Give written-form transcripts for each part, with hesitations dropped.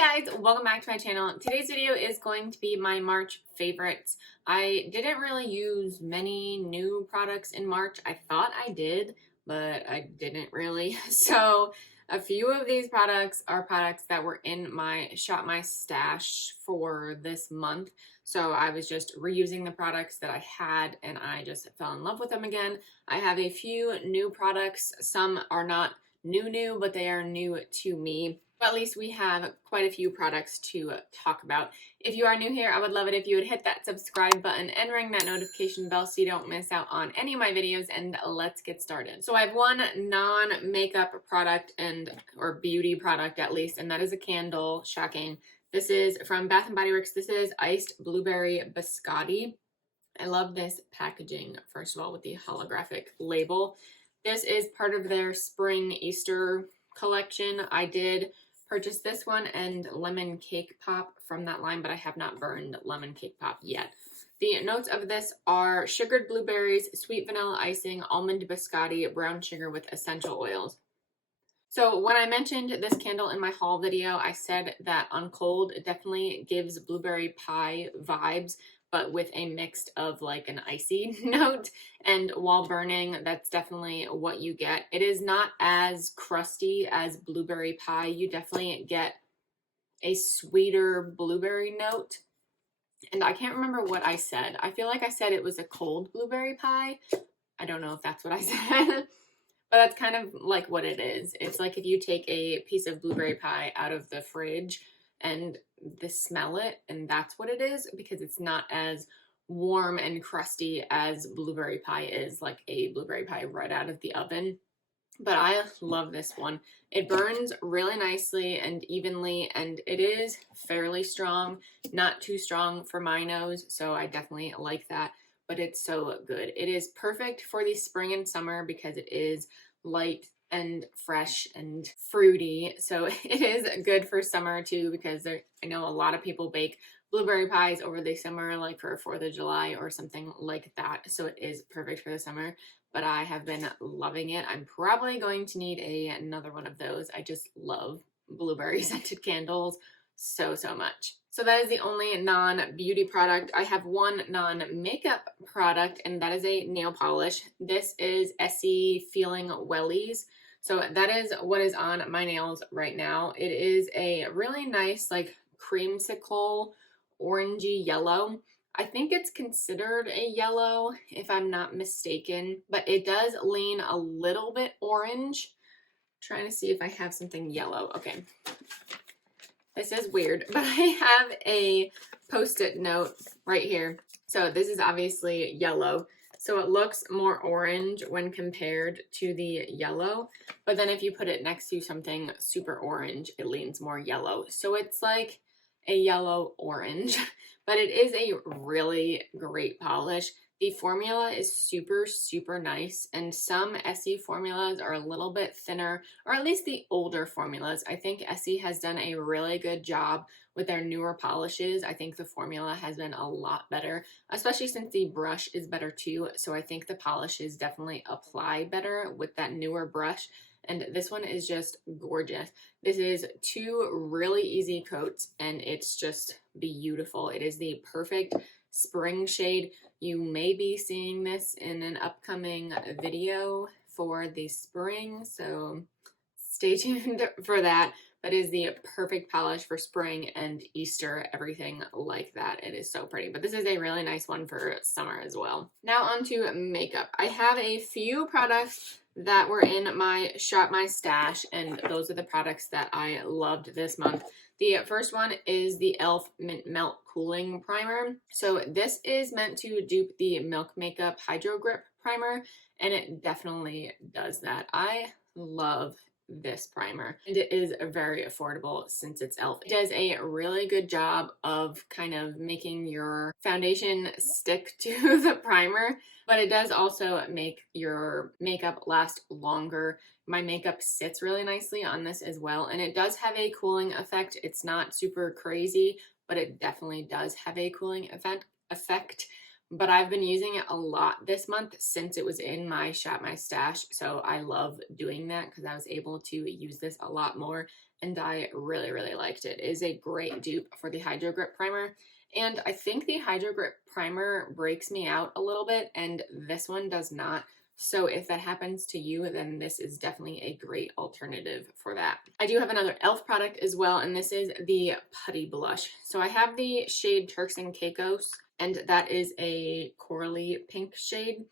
Hey guys, welcome back to my channel. Today's video is going to be my March favorites. I didn't really use many new products in March. I thought I did, but I didn't really. So a few of these products are products that were in my Shop My Stash for this month. So I was just reusing the products that I had and I just fell in love with them again. I have a few new products. Some are not new, but they are new to me. But at least we have quite a few products to talk about. If you are new here, I would love it if you would hit that subscribe button and ring that notification bell so you don't miss out on any of my videos, and let's get started. So I have one non-makeup product or beauty product at least, and that is a candle. Shocking. This is from Bath & Body Works. This is Iced Blueberry Biscotti. I love this packaging, first of all, with the holographic label. This is part of their spring Easter collection. I did purchase this one and lemon cake pop from that line, but I have not burned lemon cake pop yet. The notes of this are sugared blueberries, sweet vanilla icing, almond biscotti, brown sugar with essential oils. So when I mentioned this candle in my haul video, I said that on cold it definitely gives blueberry pie vibes, but with a mix of like an icy note. And while burning, that's definitely what you get. It is not as crusty as blueberry pie. You definitely get a sweeter blueberry note. And I can't remember what I said. I feel like I said it was a cold blueberry pie. I don't know if that's what I said. But that's kind of like what it is. It's like if you take a piece of blueberry pie out of the fridge and smell it, and that's what it is, because it's not as warm and crusty as blueberry pie is, like a blueberry pie right out of the oven. But I love this one. It burns really nicely and evenly, and it is fairly strong, not too strong for my nose, so I definitely like that. But it's so good. It is perfect for the spring and summer because it is light and fresh and fruity. So it is good for summer too, because I know a lot of people bake blueberry pies over the summer, like for 4th of July or something like that. So it is perfect for the summer, but I have been loving it. I'm probably going to need another one of those. I just love blueberry scented candles so much. So that is the only non-beauty product. I have one non-makeup product, and that is a nail polish. This is Essie Feeling Wellies. So that is what is on my nails right now. It is a really nice, like, creamsicle orangey yellow. I think it's considered a yellow, if I'm not mistaken, but it does lean a little bit orange. I'm trying to see if I have something yellow. Okay. This is weird, but I have a Post-it note right here. So this is obviously yellow. So it looks more orange when compared to the yellow. But then if you put it next to something super orange, it leans more yellow. So it's like a yellow orange, but it is a really great polish. The formula is super nice, and some Essie formulas are a little bit thinner, or at least the older formulas. I think Essie has done a really good job with their newer polishes. I think the formula has been a lot better, especially since the brush is better too. So I think the polishes definitely apply better with that newer brush. And this one is just gorgeous. This is 2 really easy coats, and it's just beautiful. It is the perfect spring shade. You may be seeing this in an upcoming video for the spring, so stay tuned for that. That is the perfect polish for spring and Easter, everything like that. It is so pretty, but this is a really nice one for summer as well. Now on to makeup. I have a few products that were in my Shop My Stash, and those are the products that I loved this month. The first one is the e.l.f. Mint Melt Cooling Primer. So this is meant to dupe the Milk Makeup Hydro Grip Primer, and it definitely does that. I love this primer, and it is very affordable since it's e.l.f. It does a really good job of kind of making your foundation stick to the primer, but it does also make your makeup last longer. My makeup sits really nicely on this as well, and it does have a cooling effect. It's not super crazy, but it definitely does have a cooling effect. But I've been using it a lot this month since it was in my Shop My Stash, so I love doing that because I was able to use this a lot more and I really, really liked it. It is a great dupe for the Hydro Grip Primer. And I think the Hydro Grip Primer breaks me out a little bit, and this one does not. So if that happens to you, then this is definitely a great alternative for that. I do have another e.l.f. product as well, and this is the Putty Blush. So I have the shade Turks and Caicos, and that is a corally pink shade.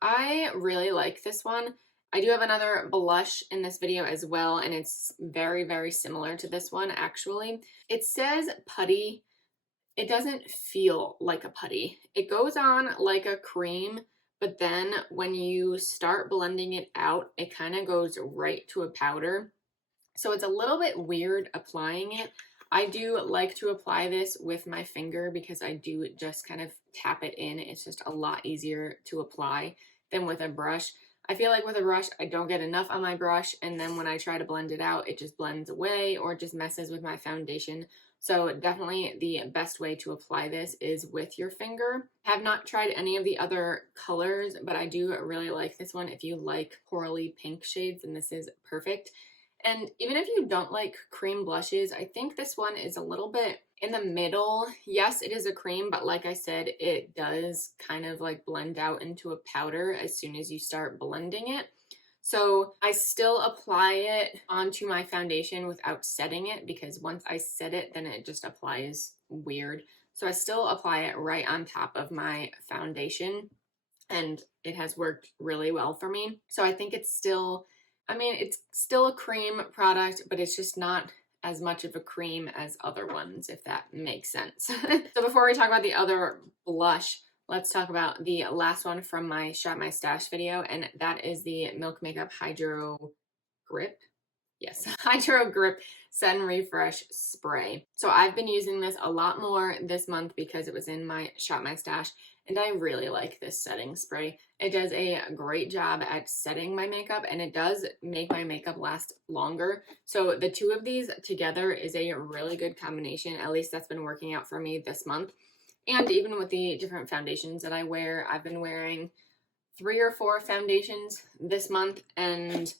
I really like this one. I do have another blush in this video as well, and it's very, very similar to this one, actually. It says putty. It doesn't feel like a putty. It goes on like a cream, but then when you start blending it out, it kind of goes right to a powder. So it's a little bit weird applying it. I do like to apply this with my finger because I do just kind of tap it in. It's just a lot easier to apply than with a brush. I feel like with a brush, I don't get enough on my brush, and then when I try to blend it out, it just blends away or just messes with my foundation. So definitely the best way to apply this is with your finger. I have not tried any of the other colors, but I do really like this one. If you like corally pink shades, then this is perfect. And even if you don't like cream blushes, I think this one is a little bit in the middle. Yes, it is a cream, but like I said, it does kind of like blend out into a powder as soon as you start blending it. So I still apply it onto my foundation without setting it, because once I set it, then it just applies weird. So I still apply it right on top of my foundation, and it has worked really well for me. So I think it's still, I mean, it's still a cream product, but it's just not as much of a cream as other ones, if that makes sense. So before we talk about the other blush, let's talk about the last one from my Shop My Stash video, and that is the Milk Makeup Hydro Grip. Yes, Hydro Grip Set and Refresh Spray. So I've been using this a lot more this month because it was in my Shop My Stash, and I really like this setting spray. It does a great job at setting my makeup, and it does make my makeup last longer. So the two of these together is a really good combination. At least that's been working out for me this month. And even with the different foundations that I wear, I've been wearing 3 or 4 foundations this month, and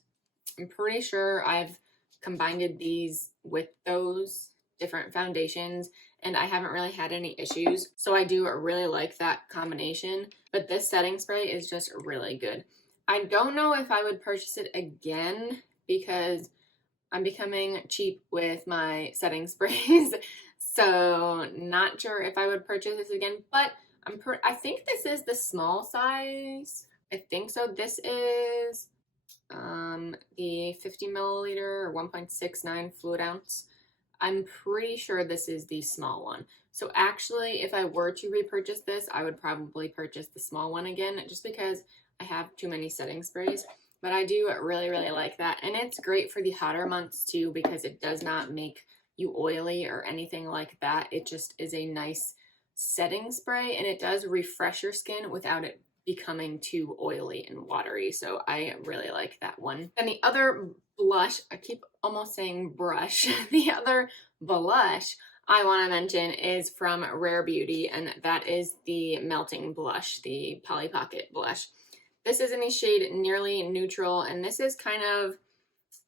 I'm pretty sure I've combined these with those different foundations, and I haven't really had any issues. So I do really like that combination, but this setting spray is just really good. I don't know if I would purchase it again because I'm becoming cheap with my setting sprays. So not sure if I would purchase this again, but I think this is the small size. I think so. This is the 50 milliliter or 1.69 fluid ounce. I'm pretty sure this is the small one. So actually, if I were to repurchase this, I would probably purchase the small one again, just because I have too many setting sprays. But I do really, really like that. And it's great for the hotter months too, because it does not make you oily or anything like that. It just is a nice setting spray, and it does refresh your skin without it becoming too oily and watery. So I really like that one. And the other blush, I keep almost saying brush, the other blush I want to mention is from Rare Beauty, and that is the Melting Blush, the Polly Pocket blush. This is in the shade Nearly Neutral, and this is kind of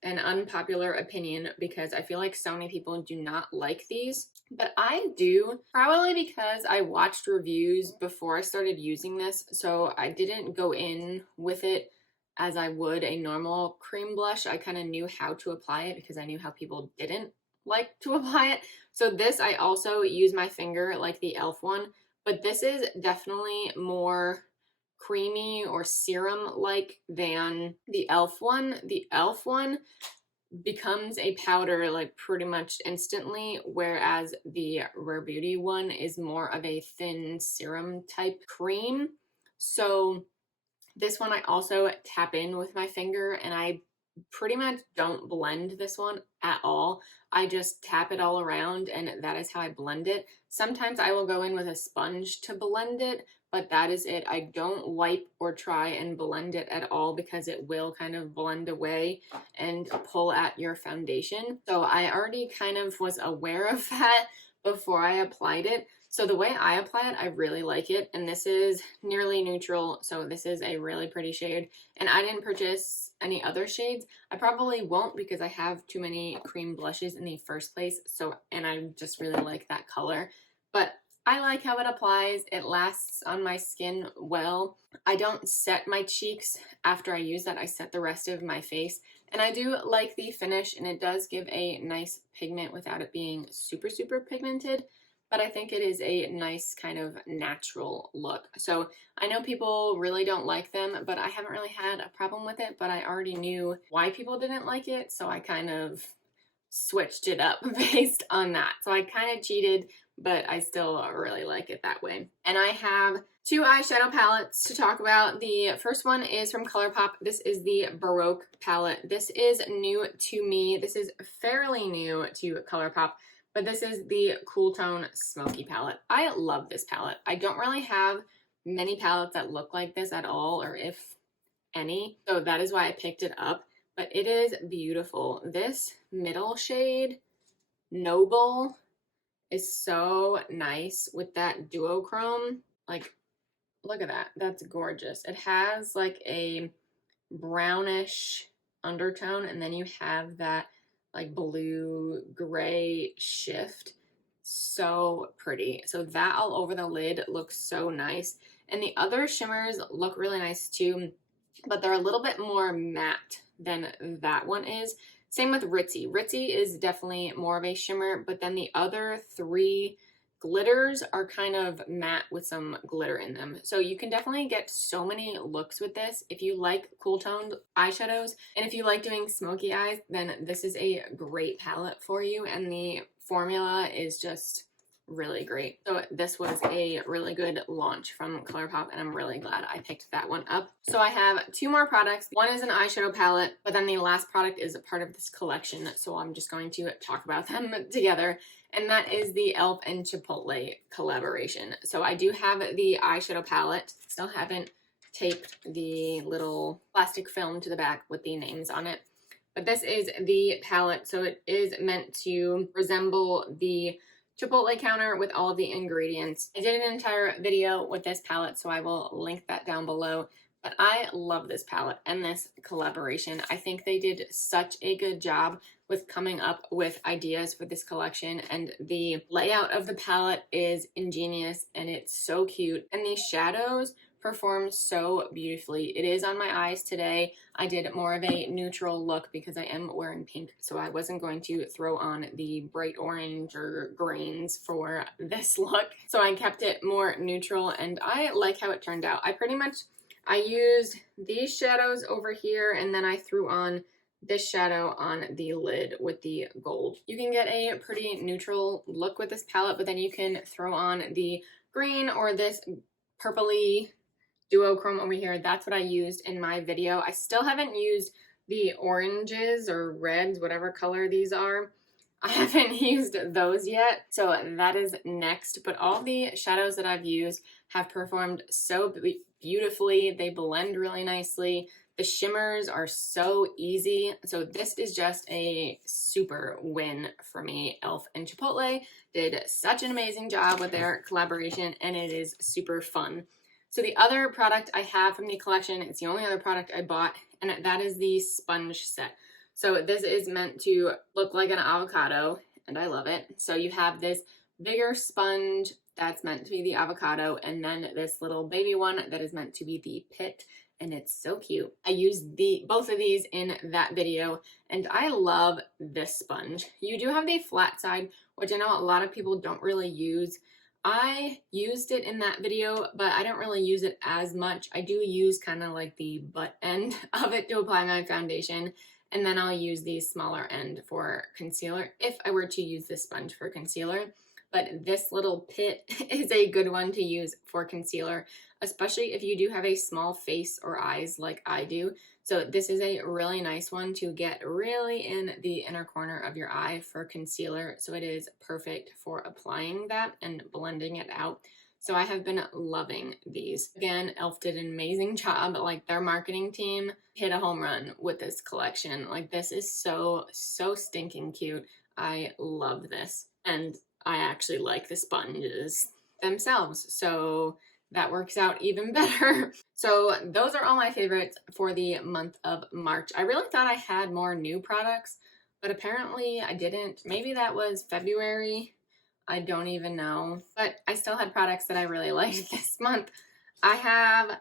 an unpopular opinion because I feel like so many people do not like these, but I do, probably because I watched reviews before I started using this, so I didn't go in with it as I would a normal cream blush. I kind of knew how to apply it because I knew how people didn't like to apply it. So this, I also use my finger like the e.l.f. one, but this is definitely more creamy or serum-like than the e.l.f. one. The e.l.f. one becomes a powder like pretty much instantly, whereas the Rare Beauty one is more of a thin serum type cream. So this one I also tap in with my finger, and I pretty much don't blend this one at all. I just tap it all around, and that is how I blend it. Sometimes I will go in with a sponge to blend it, but that is it. I don't wipe or try and blend it at all because it will kind of blend away and pull at your foundation. So I already kind of was aware of that, before I applied it. So the way I apply it, I really like it. And this is nearly neutral. So this is a really pretty shade. And I didn't purchase any other shades. I probably won't because I have too many cream blushes in the first place. So, and I just really like that color. But I like how it applies. It lasts on my skin well. I don't set my cheeks after I use that. I set the rest of my face. And I do like the finish, and it does give a nice pigment without it being super, super pigmented. But I think it is a nice kind of natural look. So I know people really don't like them, but I haven't really had a problem with it, but I already knew why people didn't like it. So I kind of switched it up based on that. So I kind of cheated, but I still really like it that way. And I have two eyeshadow palettes to talk about. The first one is from Colourpop. This is the Baroque palette. This is new to me. This is fairly new to Colourpop, but this is the Cool Tone Smoky palette. I love this palette. I don't really have many palettes that look like this at all, or if any, so that is why I picked it up. But it is beautiful. This middle shade, Noble, is so nice with that duochrome. Like, look at that. That's gorgeous. It has like a brownish undertone, and then you have that like blue gray shift. So pretty. So that all over the lid looks so nice. And the other shimmers look really nice too, but they're a little bit more matte than that one is. Same with Ritzy. Ritzy is definitely more of a shimmer, but then the other three glitters are kind of matte with some glitter in them. So you can definitely get so many looks with this. If you like cool toned eyeshadows, and if you like doing smoky eyes, then this is a great palette for you. And the formula is just really great. So this was a really good launch from Colourpop, and I'm really glad I picked that one up. So I have two more products. One is an eyeshadow palette, but then the last product is a part of this collection, so I'm just going to talk about them together, and that is the e.l.f. and Chipotle collaboration. So I do have the eyeshadow palette. Still haven't taped the little plastic film to the back with the names on it, but this is the palette. So it is meant to resemble the Chipotle counter with all of the ingredients. I did an entire video with this palette, so I will link that down below. But I love this palette and this collaboration. I think they did such a good job with coming up with ideas for this collection, and the layout of the palette is ingenious and it's so cute. And these shadows perform so beautifully. It is on my eyes today. I did more of a neutral look because I am wearing pink, so I wasn't going to throw on the bright orange or greens for this look. So I kept it more neutral, and I like how it turned out. I used these shadows over here, and then I threw on this shadow on the lid with the gold. You can get a pretty neutral look with this palette, but then you can throw on the green or this purpley duochrome over here. That's what I used in my video. I still haven't used the oranges or reds, whatever color these are. I haven't used those yet, so that is next. But all the shadows that I've used have performed so beautifully. They blend really nicely. The shimmers are so easy. So this is just a super win for me. e.l.f. and Chipotle did such an amazing job with their collaboration, and it is super fun. So the other product I have from the collection, it's the only other product I bought, and that is the sponge set. So this is meant to look like an avocado, and I love it. So you have this bigger sponge that's meant to be the avocado, and then this little baby one that is meant to be the pit, and it's so cute. I used both of these in that video, and I love this sponge. You do have the flat side, which I know a lot of people don't really use. I used it in that video, but I don't really use it as much. I do use kind of like the butt end of it to apply my foundation, and then I'll use the smaller end for concealer if I were to use this sponge for concealer. But this little pit is a good one to use for concealer, especially if you do have a small face or eyes like I do. So this is a really nice one to get really in the inner corner of your eye for concealer. So it is perfect for applying that and blending it out. So I have been loving these. Again, e.l.f. did an amazing job. Like, their marketing team hit a home run with this collection. Like, this is so stinking cute. I love this. And I actually like the sponges themselves, so that works out even better. So those are all my favorites for the month of March. I really thought I had more new products, but apparently I didn't. Maybe that was February. I don't even know. But I still had products that I really liked this month. I have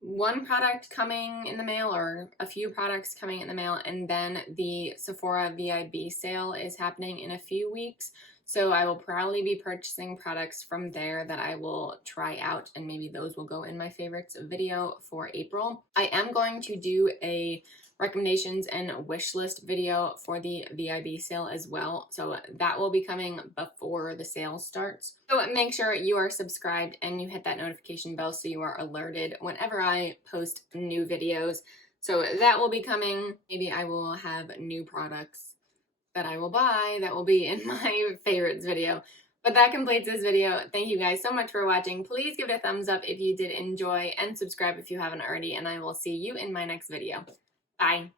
one product coming in the mail, or a few products coming in the mail, and then the Sephora VIB sale is happening in a few weeks. So I will probably be purchasing products from there that I will try out, and maybe those will go in my favorites video for April. I am going to do a recommendations and wish list video for the VIB sale as well. So that will be coming before the sale starts. So make sure you are subscribed and you hit that notification bell so you are alerted whenever I post new videos. So that will be coming. Maybe I will have new products that I will buy that will be in my favorites video. But that completes this video. Thank you guys so much for watching. Please give it a thumbs up if you did enjoy, and subscribe if you haven't already, and I will see you in my next video. Bye.